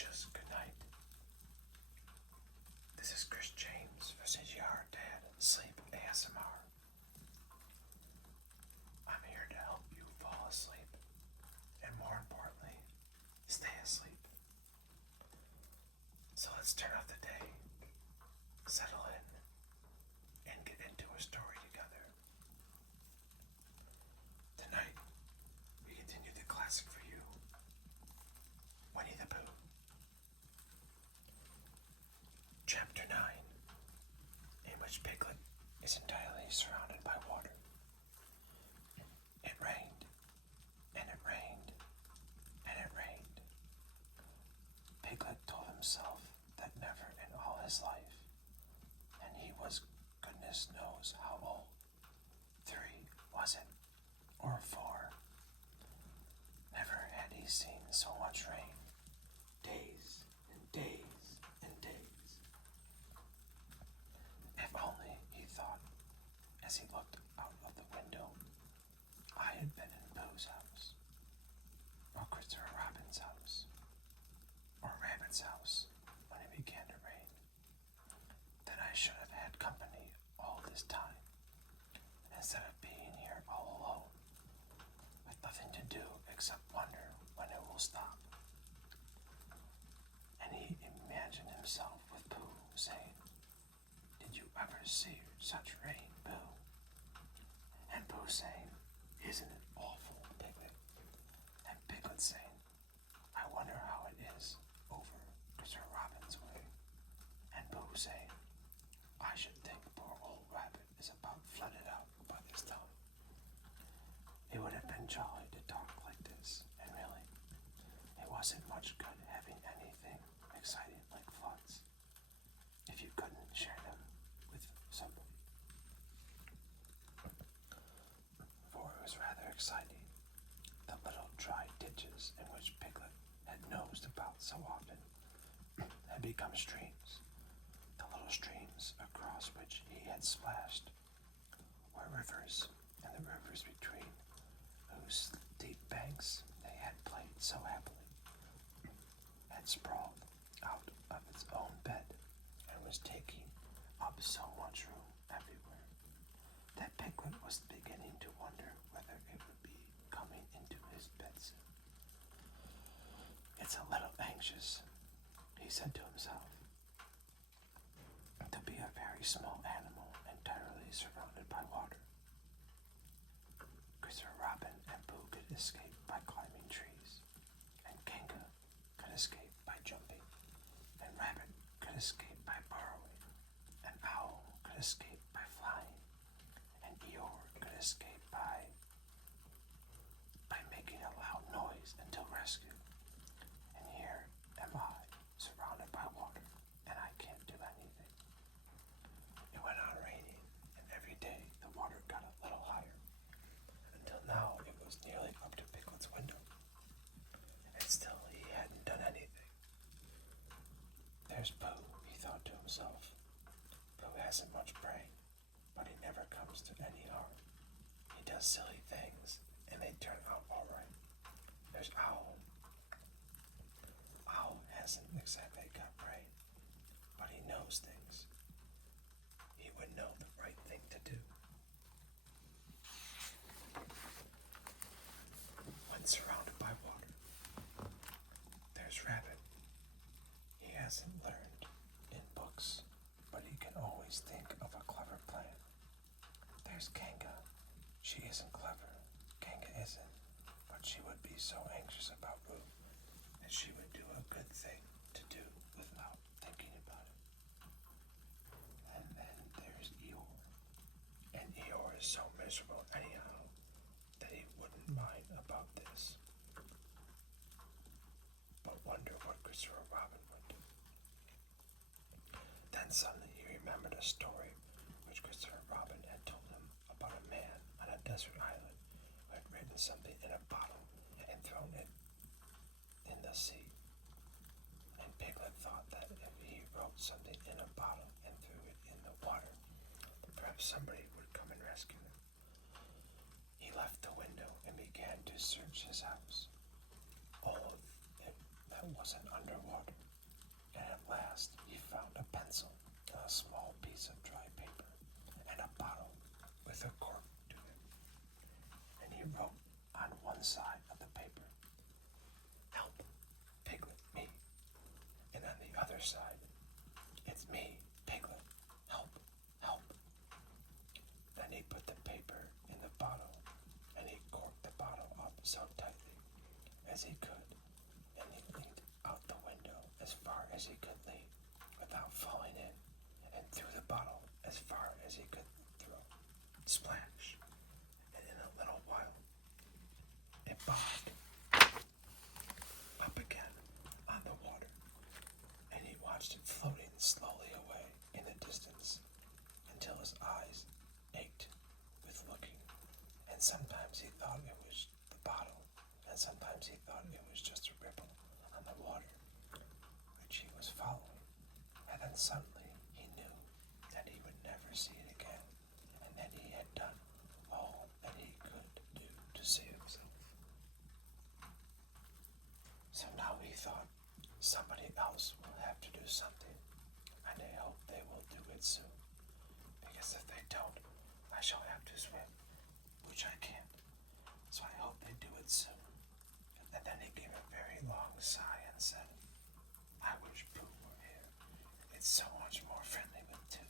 Witches, good night. This is Chris James for CGR Dad Sleep ASMR. I'm here to help you fall asleep, and more importantly, stay asleep. So let's turn off the day, settle in, and get into a story together. Tonight, we continue the classic for you, Winnie-the-Pooh. Chapter 9, in which Piglet is entirely surrounded by water. It rained, and it rained, and it rained. Piglet told himself that never in all his life, and he was goodness knows how old, 3, was it, or 4, never had he seen so much rain, days and days and days. If only, he thought, as he looked out of the window, I had been in Pooh's house, or Christopher Robin's house, or Rabbit's house when it began to rain. Then I should have had company all this time, instead of being here all alone, with nothing to do except wonder when it will stop. And he imagined himself with Pooh saying, "Did you ever see such rain, Pooh?" And Pooh saying, "Isn't it awful, Piglet?" And Piglet saying, "I wonder how it is over Christopher Robin's way." And Pooh saying, "I should think poor old Rabbit is about flooded out by this time." It would have been jolly to talk like this, and really, it wasn't much good having anything exciting like floods if you couldn't share them with somebody. For it was rather exciting, the little dry ditches in which Piglet had nosed about so often had become streams. The little streams across which he had splashed were rivers, and the rivers between whose deep banks they had played so happily had sprawled out of its own bed and was taking up so much room everywhere that Piglet was beginning to wonder whether it would be coming into his bed soon. "It's a little anxious," he said to himself, "to be a very small animal entirely surrounded by water. Christopher Robin and Pooh could escape by climbing trees, and Kanga could escape by jumping, and Rabbit could escape by burrowing, and Owl could escape by flying, and Eeyore could escape by making a loud noise until rescued. And here am I, surrounded by water, and I can't do anything." It went on raining, and every day the water got a little higher, until now it was nearly up to Piglet's window, and still he hadn't done anything. "There's Pooh," he thought to himself. "Pooh hasn't much brain, but he never comes to any harm. He does silly things, and they turn out all right. There's Owl. Owl hasn't exactly got brain, but he knows things. He would know the right thing to do." When surrounded by water, there's Rabbit. He hasn't learned in books, but he can always think of a clever plan. There's Kanga. She isn't clever, Kanga isn't, but she would be so anxious about room that she would do a good thing to do without thinking about it. And then there's Eeyore, and Eeyore is so miserable anyhow that he wouldn't mind about this, but wonder what Christopher Robin would do. Then suddenly he remembered a story which Christopher Robin had told him about a man on a desert island who had written something in a bottle and thrown it in the sea. And Piglet thought that if he wrote something in a bottle and threw it in the water, perhaps somebody would come and rescue him. He left the window and began to search his house. All of it that wasn't underwater pencil, a small piece of dry paper, and a bottle with a cork to it. And he wrote on one side of the paper, "Help, Piglet, me." And on the other side, "It's me, Piglet, help, help." Then he put the paper in the bottle, and he corked the bottle up so tightly as he could, and he leaned out the window as far as he could lean without falling in, and threw the bottle as far as he could throw. Splash! And in a little while, it bobbed up again on the water, and he watched it floating slowly away in the distance until his eyes ached with looking, and sometimes he thought it was the bottle, and sometimes he thought it was just a ripple on the water which he was following, and then suddenly he knew that he would never see it again, and that he had done all that he could do to save himself. So now he thought, somebody else will have to do something, and I hope they will do it soon, because if they don't, I shall have to swim, which I can't, so I hope they do it soon. And then he gave a very long sigh and said, "I wish Pooh were here. It's so much more friendly with two."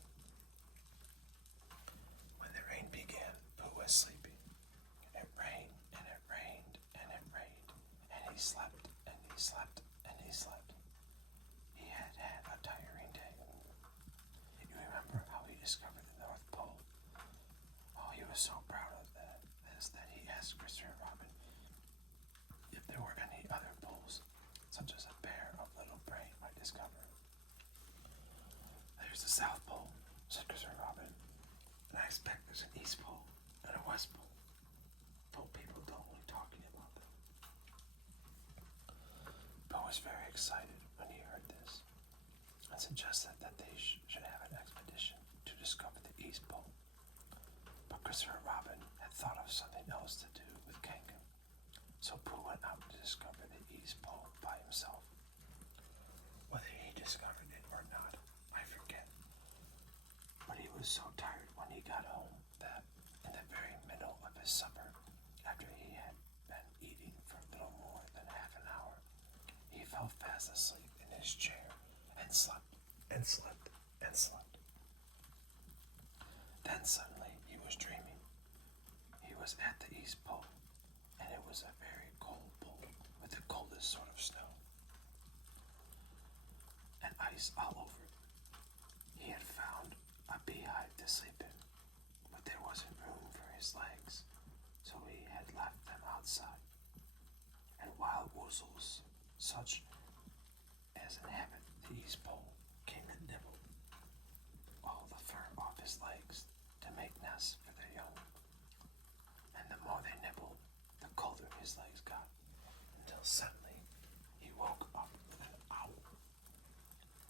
When the rain began, Pooh was sleeping. It rained, and it rained, and it rained, and he slept, and he slept, and he slept. He had had a tiring day. You remember how he discovered the North Pole? Oh, he was so proud of that he asked Christopher Robin if there were any other poles, such as a pair of little brain might discover. "There's the South Pole," said Christopher Robin, "and I expect there's an East Pole and a West Pole, though people don't like talking about them." Pooh was very excited when he heard this, and suggested that they should have an expedition to discover the East Pole. But Christopher Robin had thought of something else to do with Kanga, so Pooh went out to discover the East Pole by himself. Whether he discovered it or not, I forget, but he was so tired when he got home that, in the very middle of his supper, after he had been eating for a little more than half an hour, he fell fast asleep in his chair and slept and slept and slept. Then suddenly he was dreaming. He was at the East Pole, and it was a very cold pole with the coldest sort of snow and ice all over it. He had found a beehive to sleep in, but there wasn't room for his legs, so he had left them outside. And wild woozles, such as inhabit the East Pole, came and nibbled all the fur off his legs to make nests for their young. And the more they nibbled, the colder his legs got, until suddenly he woke up with an owl.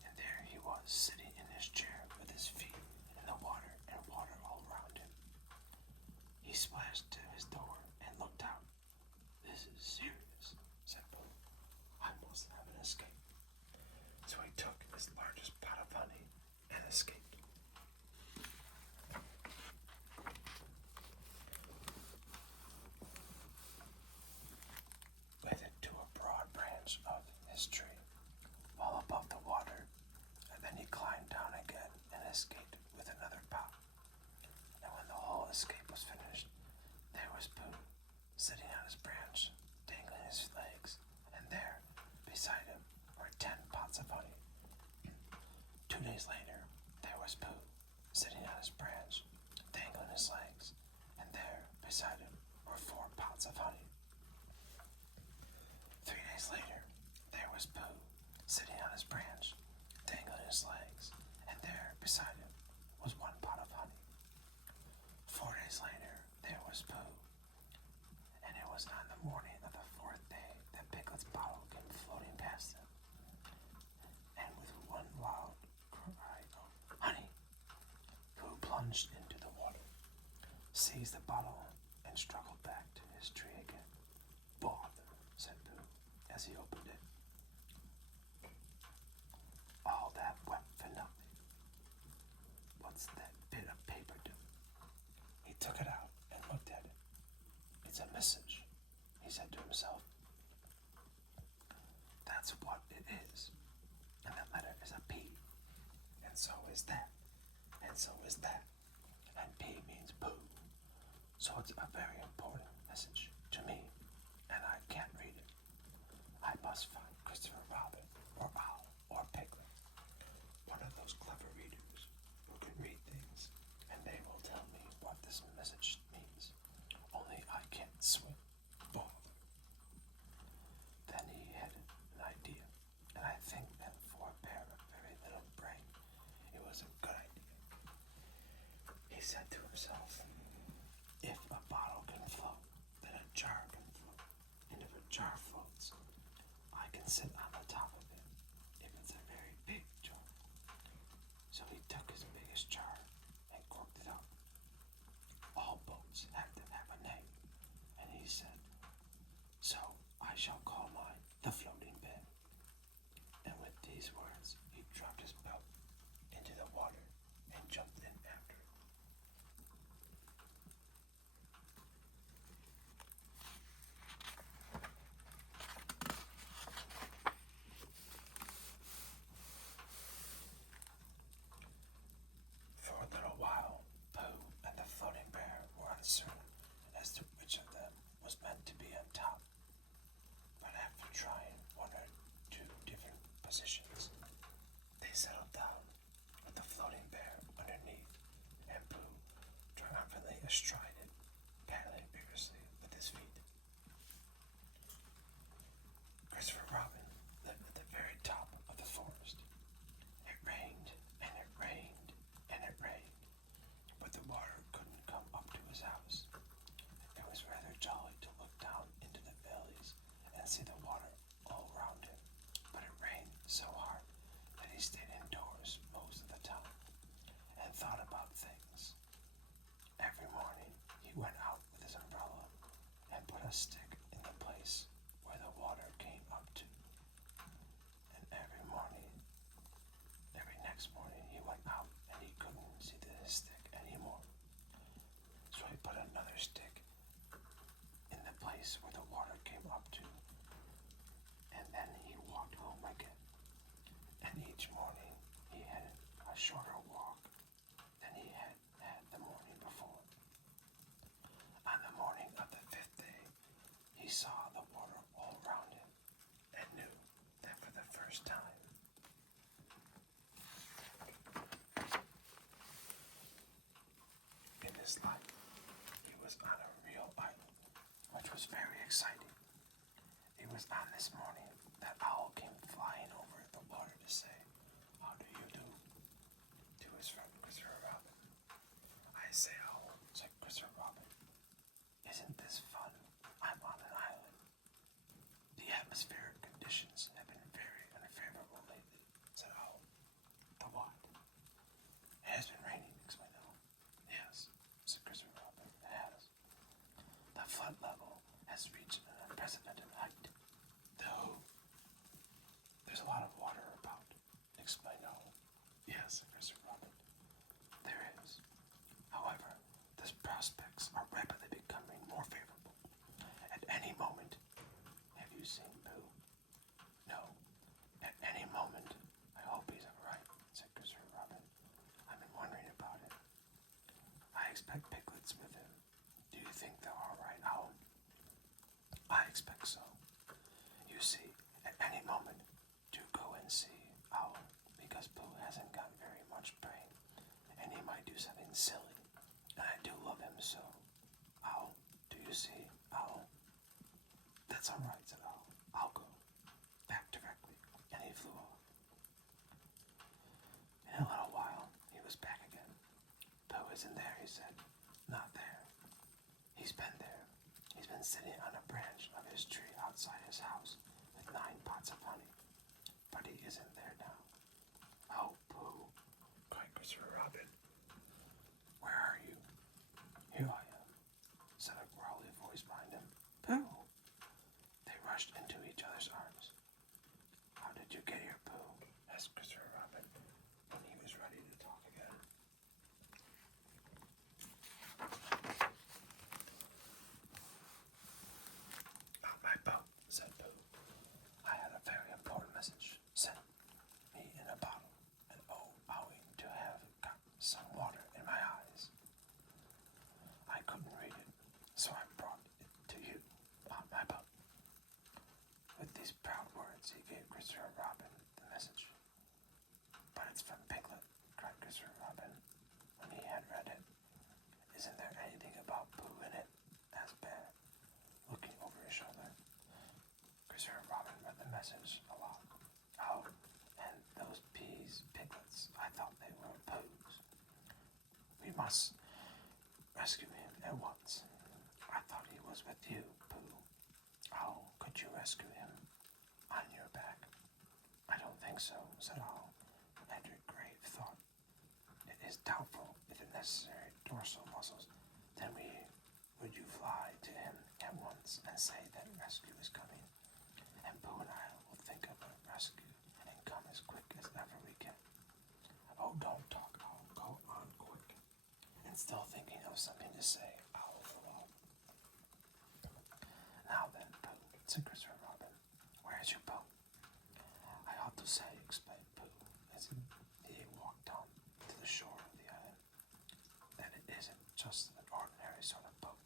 And there he was, sitting in his chair with his feet in the water and water all around him. He splashed to his door and looked out. "This is serious," said Pooh. "I must have an escape." So he took his largest pot of honey and escaped. With it to a broad branch of his tree, well above the water, and then he climbed down again and escaped with another pot. And when the whole escape was finished, there was Pooh, sitting on his branch, dangling his legs, and there, beside him, were 10 pots of honey. 2 days later, there was Pooh, sitting on his branch, dangling his legs, and there, beside him, were 4 pots of honey. 3 days later, there was Pooh, sitting on his branch, dangling his legs, and there, beside him, was 1 pot of honey. 4 days later, there was Pooh, and it was on the morning of the 4th day that Piglet's bottle came floating past him, and with one loud cry of "Honey!" Pooh plunged into the water, seized the bottle, and struggled back to his tree again. "Bother," said Pooh, as he opened it. "All that wet for nothing. message, he said to himself. That's what it is. And that letter is a P. And so is that. And so is that. And P means Pooh. So it's a very important message to me. And I can't read it. I must find Christopher Robin, or Owl, or Piglet. One of those clever readers who can read things. And they will tell me what this message means. Only I can't swim. Then he had an idea, and I think that for a bear of very little brain, it was a good idea. He said to himself, if a bottle can float, then a jar can float, and if a jar floats, I can sit on the top of it, if it's a very big jar. So he took his biggest jar and corked it up. All boats have to have a name, and he said, so I shall call mine the floating bed. And with these words, he dropped his boat into the water and jumped in after it. For a little while, Pooh and the floating bear were uncertain as to which of them was meant to be on top. But after trying one or two different positions, they settled down with the floating bear underneath and Pooh triumphantly astride it, paddling vigorously with his feet. Christopher Robin lived at the very top of the forest. It rained, and it rained, and it rained, but the water couldn't come up to his house. It was rather jolly to look down into the valleys and see the water all around him, but it rained so hard that he stayed indoors most of the time and thought about things. Every morning he went out with his umbrella and put a stick in the place where the water came up to. And every next morning he went out and he couldn't see the stick anymore. So he put another stick in the place where the water came up to, and then he walked home again. And each morning he had a shorter walk than he had had the morning before. On the morning of the 5th day, he saw the water all round him and knew that for the first time in his life, he was on a real island, which was very exciting. It was on this morning that Owl came flying over the water to say, how do you do, to his friend Christopher Robin. I say, Owl, said Christopher Robin, isn't this fun? I'm on an island. The atmospheric conditions have been very unfavorable lately, said Owl. The what? It has been raining, explained Owl. Yes, said Christopher Robin, it has. The flood level has reached an unprecedented height. Though there's a lot of water about, explained Owl. Yes, said Christopher Robin, there is. However, the prospects are rapidly becoming more favorable. At any moment, have you seen Pooh? No. At any moment. I hope he's alright, said Christopher Robin. I've been wondering about it. I expect Piglet's with him. Do you think they're alright, Owl? I expect so. You see, at any moment, do go and see Owl, because Pooh hasn't got very much brain, and he might do something silly, and I do love him so. Owl, do you see Owl? That's alright, said Owl. I'll go. Back directly, and he flew off. In a little while, he was back again. Pooh isn't there, he said. Not there. He's been there. He's been sitting on a branch of his tree outside his house with 9 pots of honey. But he isn't there now. Oh, Pooh, cried Christopher Robin. Where are you? Here I am, said a growly voice behind him. Pooh! They rushed into each other's arms. How did you get here, Pooh? Asked Christopher Robin when he was ready to talk again. message sent me in a bottle, and owing to have got some water in my eyes, I couldn't read it, so I brought it to you on my boat. With these proud words, he gave Christopher Robin the message. But it's from Piglet, cried Christopher Robin, when he had read it. Isn't there anything about Pooh in it? Asked Bear, looking over his shoulder. Christopher Robin read the message aloud. Oh, and those piglets, I thought they were Pooh's. We must rescue him at once. I thought he was with you, Pooh. Oh, could you rescue him on your back? I don't think so, said Owl, after grave thought. It is doubtful if the necessary dorsal muscles. Then would you fly to him at once and say that rescue is coming? And Pooh and I will think of a rescue and come as quick as ever we can. Oh, don't talk, Owl. Go on quick. And still thinking of something to say, Owl flew off. Now then, Pooh, said Christopher Robin, where's your boat? I ought to say, explained Pooh, as he walked down to the shore of the island, that it isn't just an ordinary sort of boat.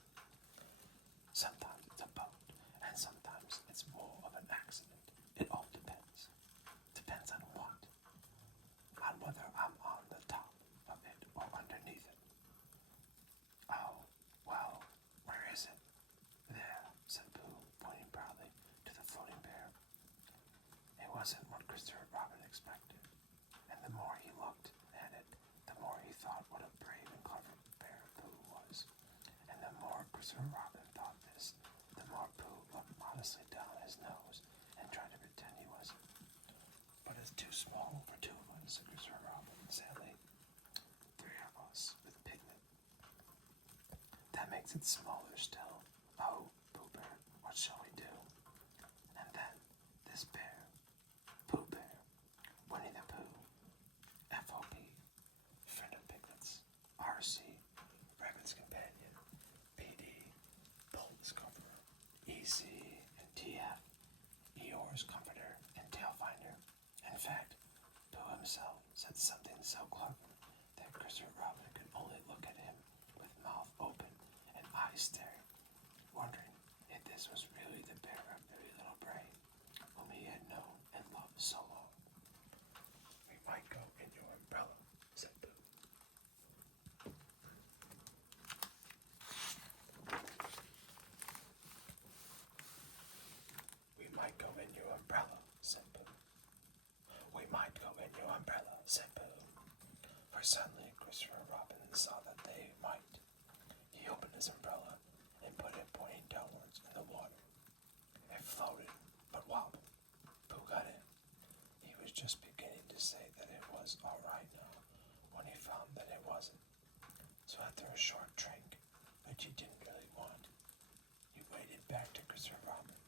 Sometimes it's a boat, and sometimes it's more of an accident. It all depends. Depends on what? On whether I'm on the top of it or underneath it. Oh, well, where is it? There, said Pooh, pointing proudly to the floating bear. It wasn't what Christopher Robin expected, and the more he looked at it, the more he thought what a brave and clever bear Pooh was. And the more Christopher Robin thought this, the more Pooh looked modestly down his nose and tried to pretend he wasn't. But it's too small for two of us, said Christopher Robin, sadly. 3 of us with Piglet. That makes it smaller still. Oh, Pooh Bear, what shall we do? And then this bear, Pooh Bear, Winnie-the-Pooh, FOP, friend of Piglet's, RC, Rabbit's companion, PD, Bolt's comforter, EC, and TF, Eeyore's comforter, and Tailfinder. In fact, Pooh himself said something so clever that Christopher Robin could only look at him with mouth open and eyes staring, wondering if this was really the bear of very little brain, whom he had known and loved so long. We might go in your umbrella, said Pooh. We might go in your umbrella, said Pooh. We might go in your umbrella, said Pooh. For suddenly Christopher Robin saw that they might. He opened his umbrella and put it pointing downwards in the water. It floated, but wobbled. Pooh got in. He was just beginning to say that it was all right now when he found that it wasn't. So after a short drink, which he didn't really want, he waded back to Christopher Robin.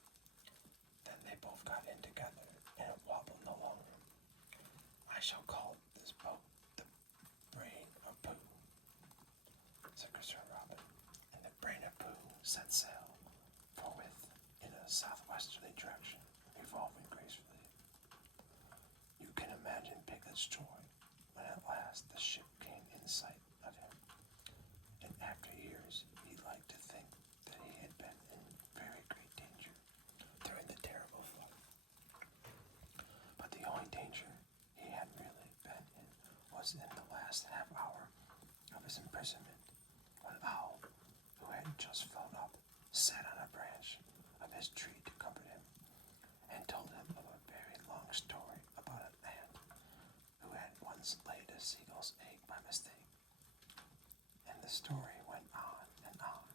Then they both got in together, and it wobbled no longer. I shall call this boat the Brain of Pooh, said Christopher Robin, and the Brain of Pooh set sail forthwith in a southwesterly direction, revolving gracefully. You can imagine Piglet's joy when at last the ship came in sight of him, and after years he liked to think that he had been in very great danger during the terrible flood. But the only danger he had really been in was in the last half hour of his imprisonment, when Owl, who had just flown up, sat on a branch of his tree to comfort him, and told him of a very long story about an ant who had once laid a seagull's egg by mistake. And the story went on and on,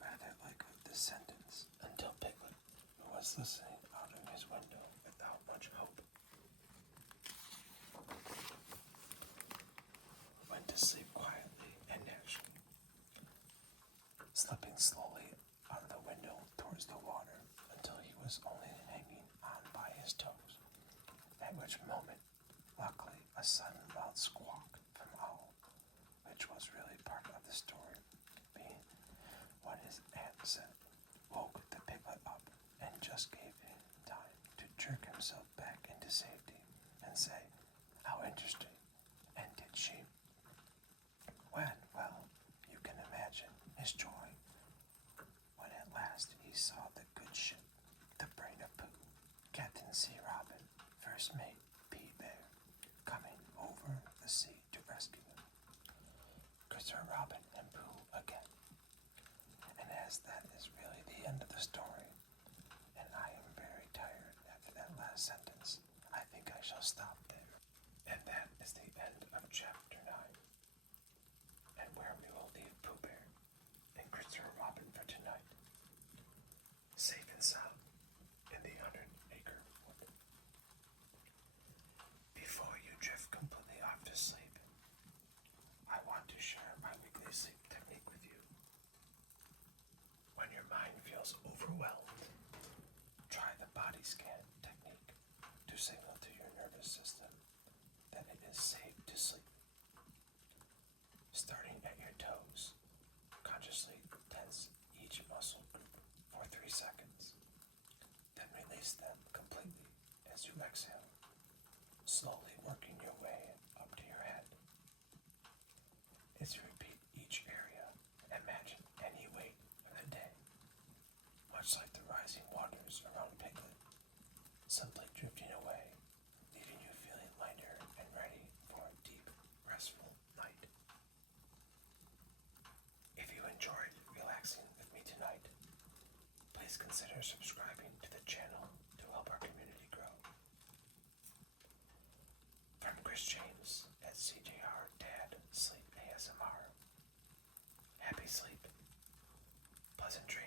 rather like a descendants, until Piglet, who was listening out of his window without much hope, went to sleep quietly and naturally, slipping slowly out of the window towards the water until he was only hanging on by his toes, at which moment, luckily, a sudden loud squawk from Owl, which was really part of the story, being what his aunt said, woke the Piglet up and just gave him time to jerk himself back and say, "How interesting." And did she? When, well, you can imagine his joy when at last he saw the good ship, the Brain of Pooh, Captain Sea Robin, First Mate P. Bear, coming over the sea to rescue them. Christopher Robin and Pooh again. And as that is really the end of the story, and I am very tired after that last sentence, I think I shall stop there. And that is the end of Chapter 9, and where we will leave Pooh Bear and Christopher Robin for tonight, safe and sound in the 100-acre wood. Before you drift completely off to sleep, I want to share my weekly sleep technique with you. When your mind feels overwhelmed, try the body scan technique to signal to your nervous system that it is safe to sleep. Starting at your toes, consciously tense each muscle group for 3 seconds. Then release them completely as you exhale, slowly working your way up to your head. As you repeat each area, imagine any weight of the day, much like the rising waters around Piglet, simply drifting away, leaving you feeling lighter and ready for a deep, restful night. If you enjoyed relaxing with me tonight, please consider subscribing to the channel to help our community grow. From Chris James at CJR Dad Sleep ASMR. Happy sleep, pleasant dreams.